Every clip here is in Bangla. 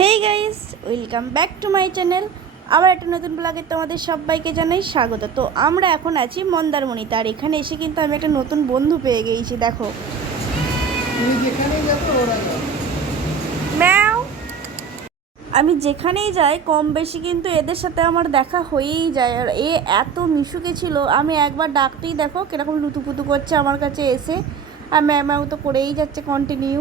Hey guys welcome back to my channel আবার একটা নতুন ব্লগে তোমাদের সবাইকে জানাই স্বাগত। তো আমরা এখন আছি মন্দারমণিতে আর এখানে এসে কিন্তু আমি একটা নতুন বন্ধু পেয়ে গেছি দেখো। ম্যাও। আমি যেখানেই যাই কম বেশি কিন্তু এদের সাথে আমার দেখা হয়েই যায় আর এ এত মিশুকে ছিল আমি একবার ডাকতেই দেখো কীরকম লুতুপুতু করছে আমার কাছে এসে। আর ম্যাও তো করেই যাচ্ছে কন্টিনিউ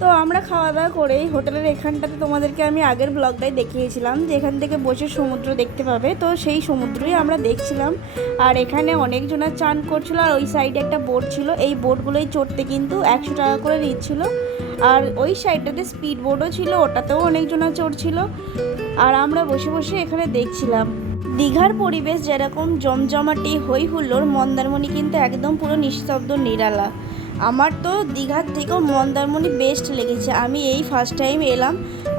তো আমরা খাওয়া দাওয়া করেই হোটেলের এখানটাতে তোমাদেরকে আমি আগের ব্লগটাই দেখিয়েছিলাম, যে এখান থেকে বসে সমুদ্র দেখতে পাবে। তো সেই সমুদ্রই আমরা দেখছিলাম। আর এখানে অনেকজনের চান করছিল, আর ওই সাইডে একটা বোট ছিল। এই বোটগুলোই চড়তে কিন্তু একশো টাকা করে নিচ্ছিল। আর ওই সাইডটাতে স্পিড বোটও ছিল, ওটাতেও অনেকজনা চড়ছিল। আর আমরা বসে বসে এখানে দেখছিলাম। দীঘার পরিবেশ যেরকম জমজমাটি হই হুল্লোর মন্দারমণি কিন্তু একদম পুরো নিস্তব্ধ, নিরালা। আমার তো দীঘার থেকেও মন্দারমণি বেস্ট লেগেছে। আমি এই ফার্স্ট টাইম এলাম,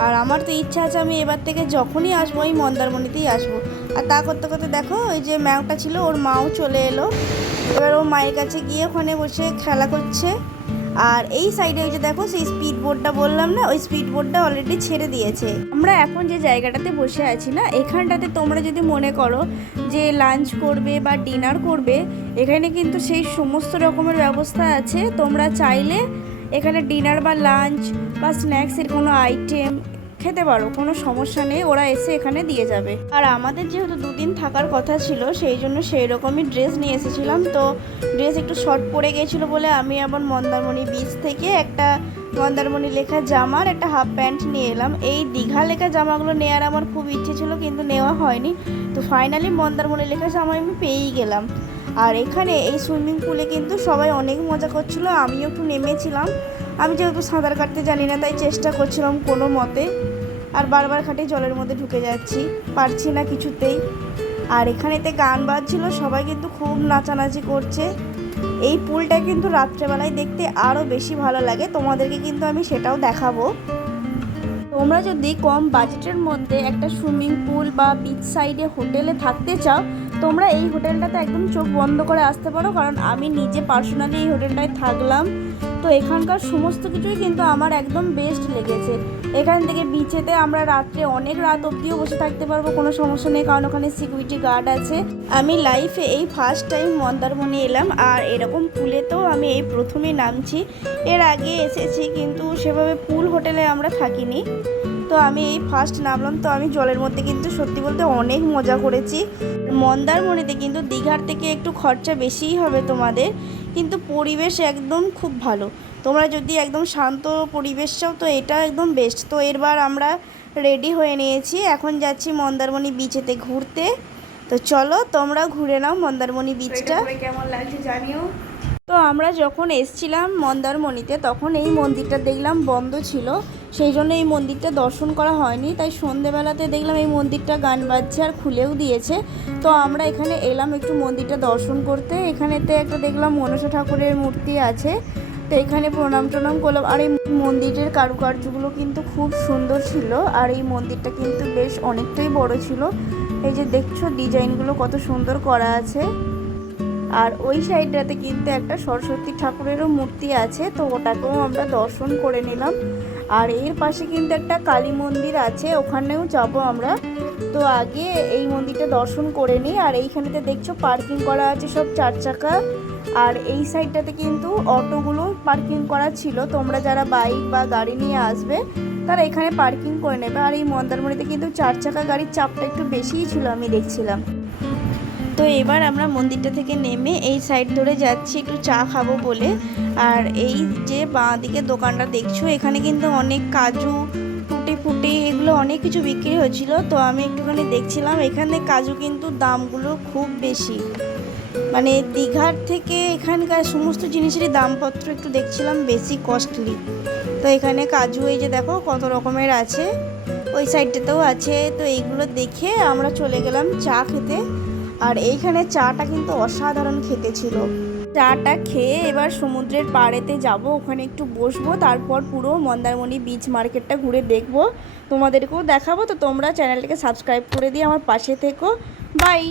আর আমার তো ইচ্ছা আছে আমি এবার থেকে যখনই আসব ওই মন্দারমণিতেই আসব। আর তা করতে করতে দেখো, ওই যে ম্যাওটা ছিল, ওর মাও চলে এলো। এবার ও মায়ের কাছে গিয়ে ওখানে বসে খেলা করছে। আর এই সাইডে ওই যে দেখো, সেই স্পিড বোটটা বললাম না, ওই স্পিড বোটটা অলরেডি ছেড়ে দিয়েছে। আমরা এখন যে জায়গাটাতে বসে আছি না, এখানটাতে তোমরা যদি মনে করো যে লাঞ্চ করবে বা ডিনার করবে, এখানে কিন্তু সেই সমস্ত রকমের ব্যবস্থা আছে। তোমরা চাইলে এখানে ডিনার বা লাঞ্চ বা স্ন্যাক্সের কোনো আইটেম খেতে পারো, কোনো সমস্যা নেই, ওরা এসে এখানে দিয়ে যাবে। আর আমাদের যেহেতু দুদিন থাকার কথা ছিল, সেই জন্য সেই রকমই ড্রেস নিয়ে এসেছিলাম। তো ড্রেস একটু শর্ট পড়ে গিয়েছিল বলে আমি আবার মন্দারমণি বিচ থেকে একটা মন্দারমণি লেখা জামার একটা হাফ প্যান্ট নিয়ে এলাম। এই দীঘা লেখা জামাগুলো নেওয়ার আমার খুব ইচ্ছে ছিল, কিন্তু নেওয়া হয়নি। তো ফাইনালি মন্দারমণি লেখা জামা আমি পেয়েই গেলাম। আর এখানে এই সুইমিং পুলে কিন্তু সবাই অনেক মজা করছিল, আমিও একটু নেমেছিলাম। আমি যেহেতু সাঁতার কাটতে জানি না, তাই চেষ্টা করছিলাম কোনো মতে। আর বারবার খাটে জলের মধ্যে ঢুকে যাচ্ছি, পারছি না কিছুতেই। আর এখানেতে গান বাজছিল, সবাই কিন্তু খুব নাচানাচি করছে। এই পুলটা কিন্তু রাত্রেবেলায় দেখতে আরও বেশি ভালো লাগে, তোমাদেরকে কিন্তু আমি সেটাও দেখাবো। তোমরা যদি কম বাজেটের মধ্যে একটা সুইমিং পুল বা বিচ সাইডে হোটেলে থাকতে চাও, তোমরা এই হোটেলটাতে একদম চোখ বন্ধ করে আসতে পারো, কারণ আমি নিজে পার্সোনালি এই হোটেলটায় থাকলাম। তো এখানকার সমস্ত কিছুই কিন্তু আমার একদম বেস্ট লেগেছে। এখান থেকে বিচেতে আমরা রাত্রে অনেক রাত অব্দিও বসে থাকতে পারব, কোনো সমস্যা নেই, কারণ ওখানে সিকিউরিটি গার্ড আছে। আমি লাইফে এই ফার্স্ট টাইম মন্দারমণি এলাম, আর এরকম পুলেতেও আমি এই প্রথমে নামছি। এর আগে এসেছি কিন্তু সেভাবে পুল হোটেলে আমরা থাকিনি। তো আমি এই ফার্স্ট নামলাম তো আমি জলের মধ্যে কিন্তু সত্যি বলতে অনেক মজা করেছি। মন্দারমণিতে কিন্তু দীঘার থেকে একটু খরচা বেশিই হবে তোমাদের কিন্তু পরিবেশ একদম খুব ভালো। তোমরা যদি একদম শান্ত পরিবেশ চাও তো এটা একদম বেস্ট তো এরবার আমরা রেডি হয়ে নিয়েছি এখন যাচ্ছি মন্দারমণি বিচেতে ঘুরতে। তো চলো তোমরাও ঘুরে নাও মন্দারমণি বিচটা কেমন লাগছে জানিও। তো আমরা যখন এসছিলাম মন্দারমণিতে, তখন এই মন্দিরটা দেখলাম বন্ধ ছিল। সেই জন্য এই মন্দিরটা দর্শন করা হয়নি। তাই সন্ধেবেলাতে দেখলাম এই মন্দিরটা গান বাজছে আর খুলেও দিয়েছে। তো আমরা এখানে এলাম একটু মন্দিরটা দর্শন করতে। এখানেতে একটা দেখলাম মনসা ঠাকুরের মূর্তি আছে। তো এখানে প্রণাম টনাম করলাম। আর এই মন্দিরের কারুকার্যগুলো কিন্তু খুব সুন্দর ছিল। আর এই মন্দিরটা কিন্তু বেশ অনেকটাই বড় ছিল। এই যে দেখছ, ডিজাইনগুলো কত সুন্দর করা আছে। আর ওই সাইডটাতে কিন্তু একটা সরস্বতী ঠাকুরেরও মূর্তি আছে, তো ওটাকেও আমরা দর্শন করে নিলাম। আর এর পাশে কিন্তু একটা কালী মন্দির আছে, ওখানেও যাব আমরা। তো আগে এই মন্দিরটা দর্শন করে নিই, আর এইখানেতে দেখছ পার্কিং করা আছে সব চার চাকা। আর এই সাইডটাতে কিন্তু অটোগুলো পার্কিং করা ছিল, তোমরা যারা বাইক বা গাড়ি নিয়ে আসবে, তারা এখানে পার্কিং করে নেবে। আর এই মন্দারমণিতে কিন্তু চার চাকা গাড়ির চাপটা একটু বেশিই ছিল, আমি দেখছিলাম। তো এবার আমরা মন্দিরটা থেকে নেমে এই সাইড ধরে যাচ্ছি, একটু চা খাব বলে। আর এই যে বাঁ দিকে দোকানটা দেখছ, এখানে কিন্তু অনেক কাজু, টুটি ফুটি, এগুলো অনেক কিছু বিক্রি হচ্ছিল। তো আমি একটুখানি দেখছিলাম, এখানে কাজু কিন্তু দামগুলো খুব বেশি। মানে দীঘার থেকে এখানকার সমস্ত জিনিসেরই দামপত্র একটু দেখছিলাম, বেশি কস্টলি তো এখানে কাজু এই যে দেখো, কত রকমের আছে। ওই সাইডটাতেও আছে। তো এইগুলো দেখে আমরা চলে গেলাম চা খেতে। আর এইখানে চাটা কিন্তু অসাধারণ খেতে ছিল। চাটা খেয়ে এবার সমুদ্রের পাড়েতে যাব, ওখানে একটু বসবো, তারপর পুরো মন্দারমণি বিচ মার্কেটটা ঘুরে দেখব। তোমাদেরকেও দেখাবো, তো তোমরা চ্যানেলটাকে সাবস্ক্রাইব করে দিয়ে আমার পাশে থেকো। বাই